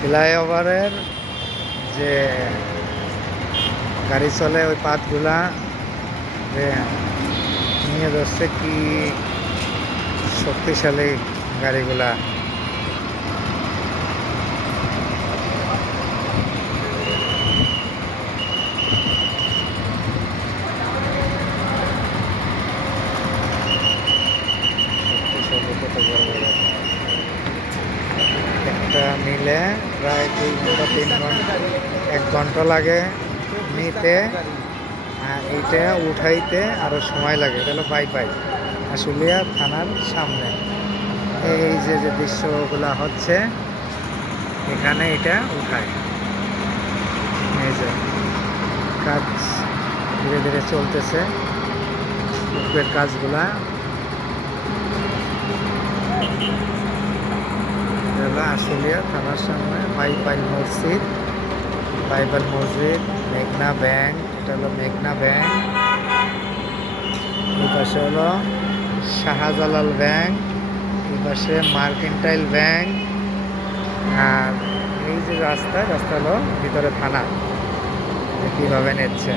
ফ্লাইওভারের যে গাড়ি চলে ওই পাতগুলা যে নিয়ে যাচ্ছে, কি শক্তিশালী গাড়িগুলা। শক্তিশালী কত বড় বড়। একটা নিলে প্রায় 2 ঘন্টা 3 ঘন্টা 1 ঘন্টা লাগে নিতে, আর এইটা উঠাইতে আরো সময় লাগে। এটা হলো বাইপাই, আশুলিয়া থানার সামনে। এই যে যে দৃশ্যগুলা হচ্ছে এখানে, এটা উঠায়। এই যে কাজ ধীরে ধীরে চলতেছে, উপরের কাজগুলা। হলো আশুলিয়া থানার সামনে বাইপাই মসজিদ, বাইপাল মসজিদ, মেঘনা ব্যাংক। এটা হলো মেঘনা ব্যাংক। এই পাশে হলো শাহজালাল ব্যাংক, এই পাশে মার্কেন্টাইল ব্যাংক। আর এই যে রাস্তা হলো ভিতরে থানা। কিভাবে নিচ্ছে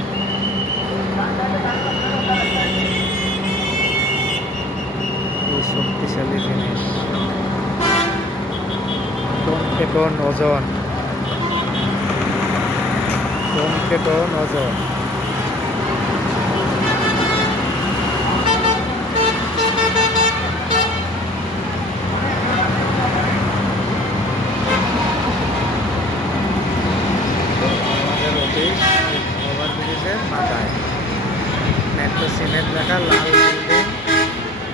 এই শক্তিশালী জিনিস। টনকে টন ওজন, টনকে টন ওজন। আমাদের অফিস ওভারব্রিজের মাথায়, মেট্রো সিমেন্ট লেখা, লাল বিল্ডিং,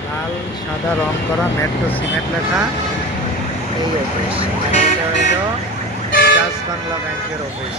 লাল সাদা রং করা মেট্রো সিমেন্ট লেখা। এই অফিস, এটা হলো ডাচ বাংলা ব্যাংকের অফিস।